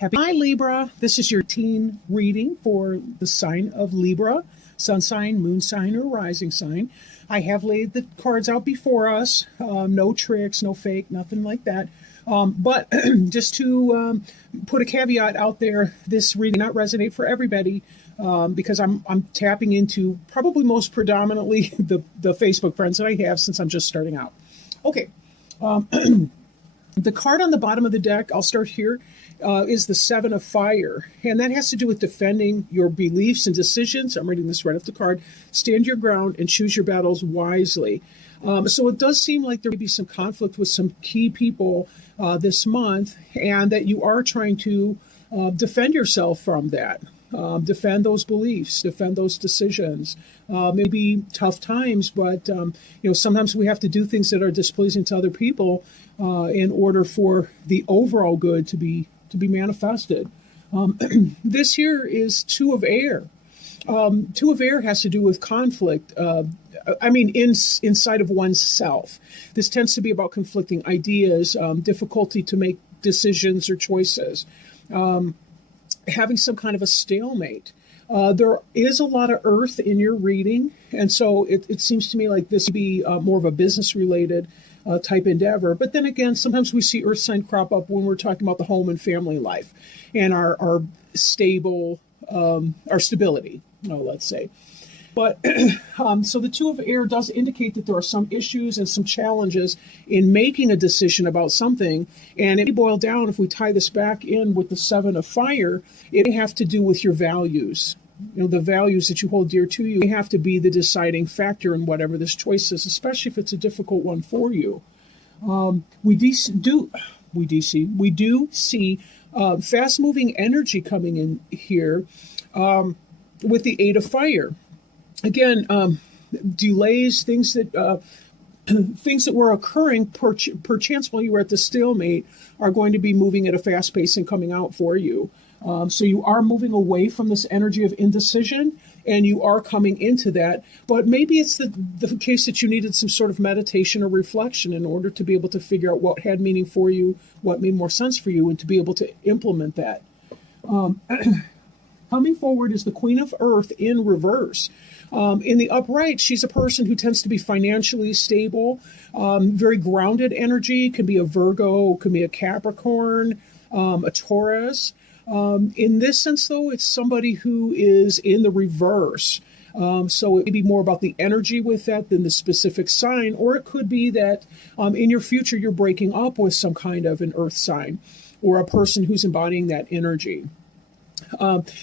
Hi, Libra. This is your teen reading for the sign of Libra, sun sign, moon sign, or rising sign. I have laid the cards out before us. No tricks, no fake, nothing like that. But just to put a caveat out there, this reading may not resonate for everybody because I'm tapping into probably most predominantly the Facebook friends that I have since I'm just starting out. Okay. The card on the bottom of the deck, I'll start here, is the Seven of Fire. And that has to do with defending your beliefs and decisions. I'm reading this right off the card. Stand your ground and choose your battles wisely. So it does seem like there may be some conflict with some key people this month, and that you are trying to defend yourself from that. Defend those beliefs, defend those decisions. Maybe tough times, but sometimes we have to do things that are displeasing to other people in order for the overall good to be manifested. This here is Two of Air. Two of Air has to do with conflict. Inside of oneself. This tends to be about conflicting ideas, difficulty to make decisions or choices. Having some kind of a stalemate. There is a lot of earth in your reading, and so it seems to me like this would be more of a business-related type endeavor. But then again, sometimes we see earth sign crop up when we're talking about the home and family life and our stability, let's say. But so the Two of Air does indicate that there are some issues and some challenges in making a decision about something. And it may boil down, if we tie this back in with the Seven of Fire, it may have to do with your values. The values that you hold dear to you may have to be the deciding factor in whatever this choice is, especially if it's a difficult one for you. We do see fast-moving energy coming in here with the Eight of Fire. Again, delays, things that were occurring perchance while you were at the stalemate are going to be moving at a fast pace and coming out for you. So you are moving away from this energy of indecision, and you are coming into that. But maybe it's the case that you needed some sort of meditation or reflection in order to be able to figure out what had meaning for you, what made more sense for you, and to be able to implement that. Coming forward is the Queen of Earth in reverse. In the upright, she's a person who tends to be financially stable, very grounded energy. Could be a Virgo, could be a Capricorn, a Taurus. In this sense, though, it's somebody who is in the reverse. So it may be more about the energy with that than the specific sign, or it could be that in your future you're breaking up with some kind of an earth sign or a person who's embodying that energy.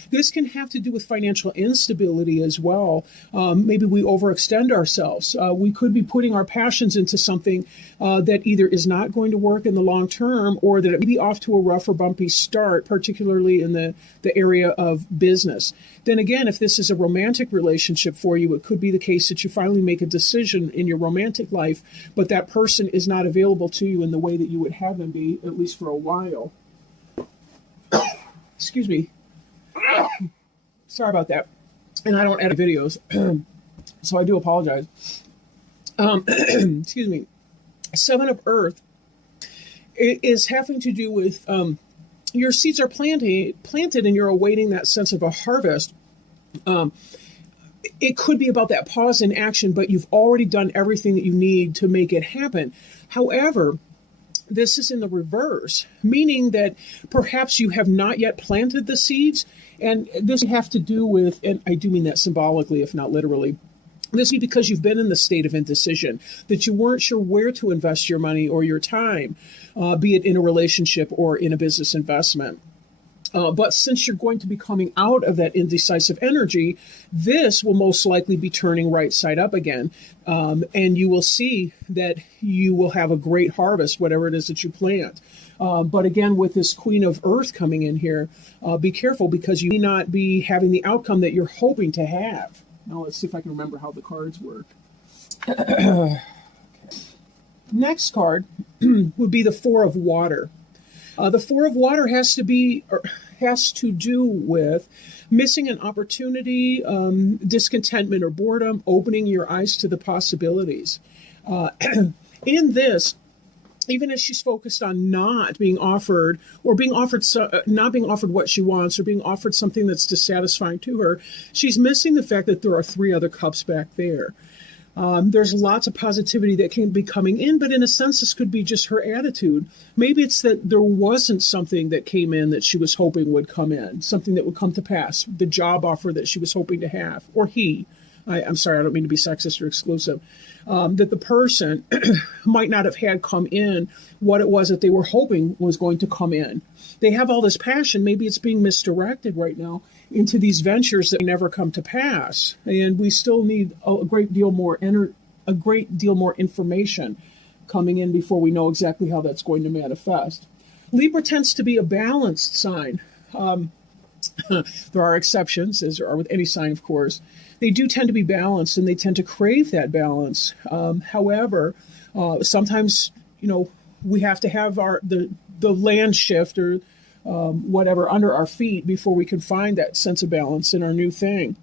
This can have to do with financial instability as well. Maybe we overextend ourselves. We could be putting our passions into something that either is not going to work in the long term, or that it may be off to a rough or bumpy start, particularly in the area of business. Then again, if this is a romantic relationship for you, it could be the case that you finally make a decision in your romantic life, but that person is not available to you in the way that you would have them be, at least for a while. Excuse me. Sorry about that. And I don't edit videos, so I do apologize. Excuse me. Seven of Earth is having to do with your seeds are planted and you're awaiting that sense of a harvest. It could be about that pause in action, but you've already done everything that you need to make it happen. However, this is in the reverse, meaning that perhaps you have not yet planted the seeds, and this have to do with, and I do mean that symbolically, if not literally, this is because you've been in the state of indecision, that you weren't sure where to invest your money or your time, be it in a relationship or in a business investment. But since you're going to be coming out of that indecisive energy, this will most likely be turning right side up again. And you will see that you will have a great harvest, whatever it is that you plant. But again, with this Queen of Earth coming in here, be careful, because you may not be having the outcome that you're hoping to have. Now let's see if I can remember how the cards work. Next card would be the Four of Water. The Four of Water has to do with missing an opportunity, discontentment or boredom, opening your eyes to the possibilities. In this, even as she's focused on not being offered or being offered not being offered what she wants or being offered something that's dissatisfying to her, she's missing the fact that there are 3 other cups back there. There's lots of positivity that can be coming in, but in a sense, this could be just her attitude. Maybe it's that there wasn't something that came in that she was hoping would come in, something that would come to pass, the job offer that she was hoping to have, or he. I'm sorry, I don't mean to be sexist or exclusive. That the person might not have had come in what it was that they were hoping was going to come in. They have all this passion. Maybe it's being misdirected right now into these ventures that never come to pass. And we still need a great deal more information coming in before we know exactly how that's going to manifest. Libra tends to be a balanced sign. There are exceptions, as there are with any sign, of course. They do tend to be balanced, and they tend to crave that balance. However, sometimes, we have to have the land shift or whatever under our feet before we can find that sense of balance in our new thing.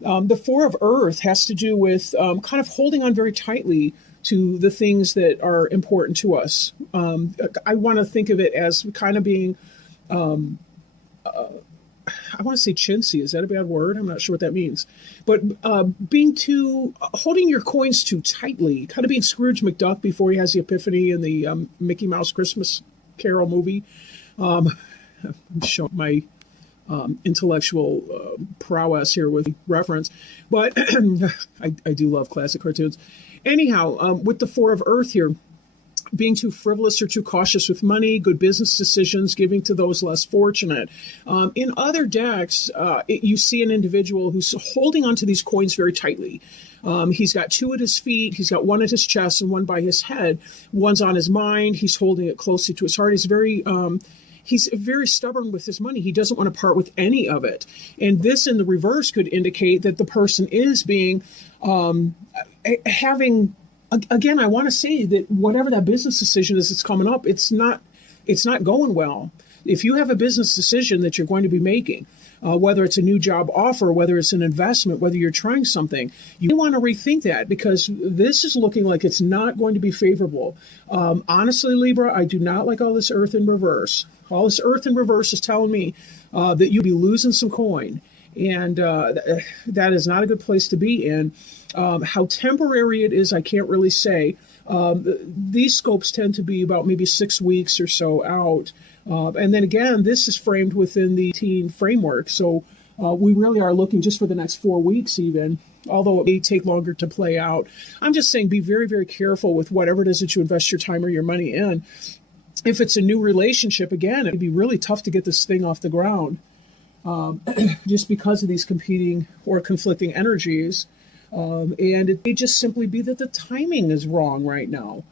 The 4 of Earth has to do with kind of holding on very tightly to the things that are important to us. I want to think of it as kind of being I want to say chintzy. Is that a bad word? I'm not sure what that means. But holding your coins too tightly, kind of being Scrooge McDuck before he has the epiphany in the Mickey Mouse Christmas Carol movie. I'm showing my intellectual prowess here with reference. But I do love classic cartoons. Anyhow, with the 4 of Earth here, being too frivolous or too cautious with money, good business decisions, giving to those less fortunate. In other decks, you see an individual who's holding onto these coins very tightly. He's got 2 at his feet, he's got 1 at his chest and 1 by his head. One's on his mind, he's holding it closely to his heart. He's very stubborn with his money. He doesn't want to part with any of it. And this in the reverse could indicate that the person is again, I want to say that whatever that business decision is that's coming up, it's not going well. If you have a business decision that you're going to be making, whether it's a new job offer, whether it's an investment, whether you're trying something, you want to rethink that because this is looking like it's not going to be favorable. Honestly, Libra, I do not like all this Earth in reverse. All this Earth in reverse is telling me that you'll be losing some coin. And that is not a good place to be in. How temporary it is, I can't really say. These scopes tend to be about maybe 6 weeks or so out. And then again, this is framed within the teen framework. So we really are looking just for the next 4 weeks even, although it may take longer to play out. I'm just saying be very, very careful with whatever it is that you invest your time or your money in. If it's a new relationship, again, it'd be really tough to get this thing off the ground. Just because of these competing or conflicting energies. And it may just simply be that the timing is wrong right now.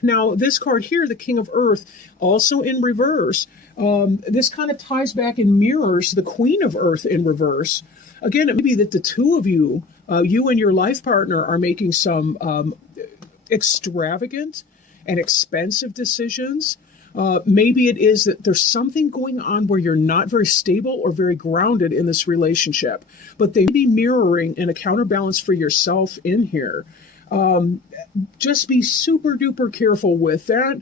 Now, this card here, the King of Earth, also in reverse, this kind of ties back and mirrors the Queen of Earth in reverse. Again, it may be that the 2 of you, you and your life partner, are making some extravagant and expensive decisions. Maybe it is that there's something going on where you're not very stable or very grounded in this relationship, but they may be mirroring in a counterbalance for yourself in here. Just be super duper careful with that.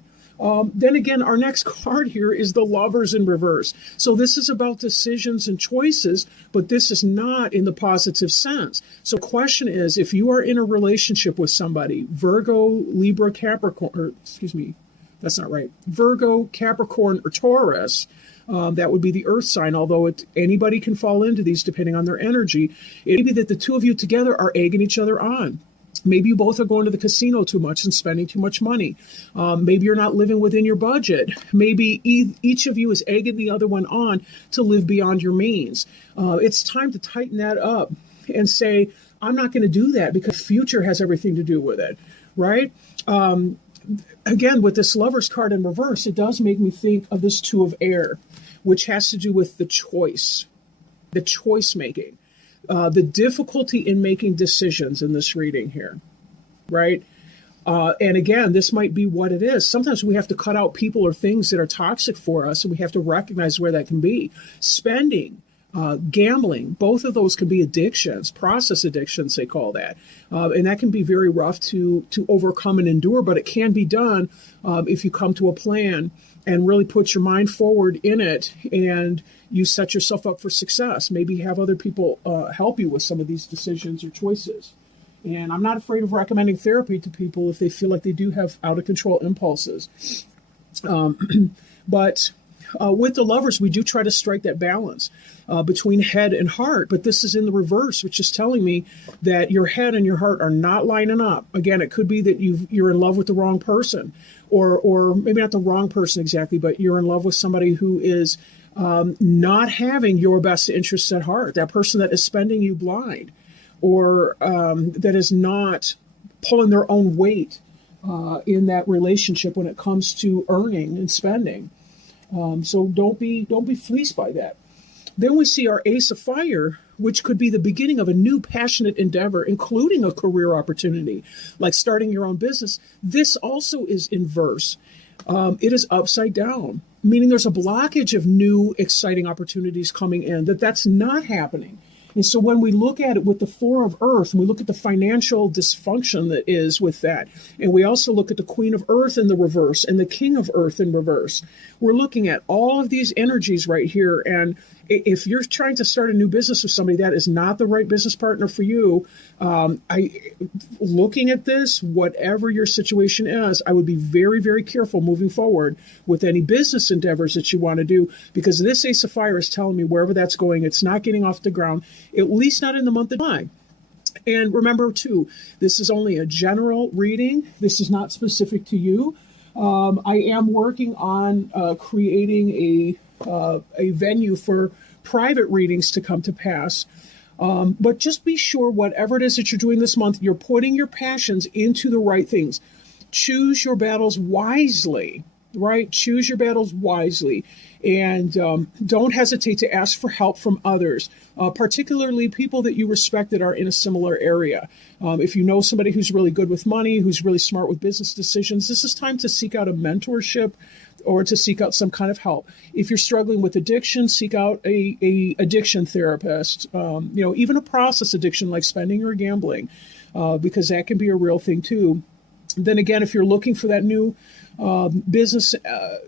Then again, our next card here is the Lovers in reverse. So this is about decisions and choices, but this is not in the positive sense. So the question is, if you are in a relationship with somebody, Virgo, Libra, Capricorn, or excuse me, that's not right. Virgo, Capricorn, or Taurus. That would be the Earth sign, although anybody can fall into these depending on their energy. It may be that the 2 of you together are egging each other on. Maybe you both are going to the casino too much and spending too much money. Maybe you're not living within your budget. Maybe each of you is egging the other one on to live beyond your means. It's time to tighten that up and say, I'm not going to do that because the future has everything to do with it, right? Again, with this Lover's card in reverse, it does make me think of this 2 of Air, which has to do with the choice making, the difficulty in making decisions in this reading here, right? And again, this might be what it is. Sometimes we have to cut out people or things that are toxic for us, and we have to recognize where that can be. Spending, Gambling, both of those can be addictions, process addictions, they call that. And that can be very rough to overcome and endure, but it can be done if you come to a plan and really put your mind forward in it and you set yourself up for success. Maybe have other people help you with some of these decisions or choices. And I'm not afraid of recommending therapy to people if they feel like they do have out of control impulses. But with the Lovers, we do try to strike that balance between head and heart. But this is in the reverse, which is telling me that your head and your heart are not lining up. Again, it could be that you're in love with the wrong person, or maybe not the wrong person exactly, but you're in love with somebody who is not having your best interests at heart. That person that is spending you blind, or that is not pulling their own weight in that relationship when it comes to earning and spending. So don't be fleeced by that. Then we see our Ace of Fire, which could be the beginning of a new passionate endeavor, including a career opportunity, like starting your own business. This also is inverse. It is upside down, meaning there's a blockage of new, exciting opportunities coming in, that's not happening. And so when we look at it with the Four of Earth, and we look at the financial dysfunction that is with that, and we also look at the Queen of Earth in the reverse and the King of Earth in reverse, we're looking at all of these energies right here. And if you're trying to start a new business with somebody, that is not the right business partner for you. Looking at this, whatever your situation is, I would be very, very careful moving forward with any business endeavors that you want to do, because this Ace of Fire is telling me wherever that's going, it's not getting off the ground, at least not in the month of July. And remember, too, this is only a general reading. This is not specific to you. I am working on creating a venue for private readings to come to pass. But just be sure, whatever it is that you're doing this month, you're putting your passions into the right things. Choose your battles wisely, right? Choose your battles wisely. And don't hesitate to ask for help from others, particularly people that you respect that are in a similar area. If you know somebody who's really good with money, who's really smart with business decisions, this is time to seek out a mentorship or to seek out some kind of help. If you're struggling with addiction, seek out a addiction therapist, even a process addiction like spending or gambling, because that can be a real thing too. Then again, if you're looking for that new business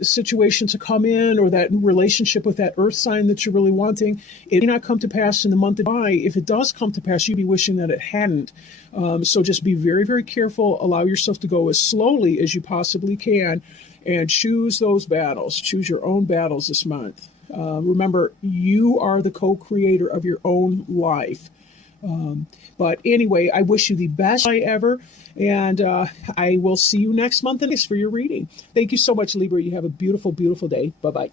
situation to come in, or that relationship with that earth sign that you're really wanting, it may not come to pass in the month of July. If it does come to pass, you'd be wishing that it hadn't. So just be very, very careful. Allow yourself to go as slowly as you possibly can, and choose those battles. Choose your own battles this month. Remember, you are the co-creator of your own life. But anyway, I wish you the best ever, and I will see you next month for your reading. Thank you so much, Libra. You have a beautiful, beautiful day. Bye-bye.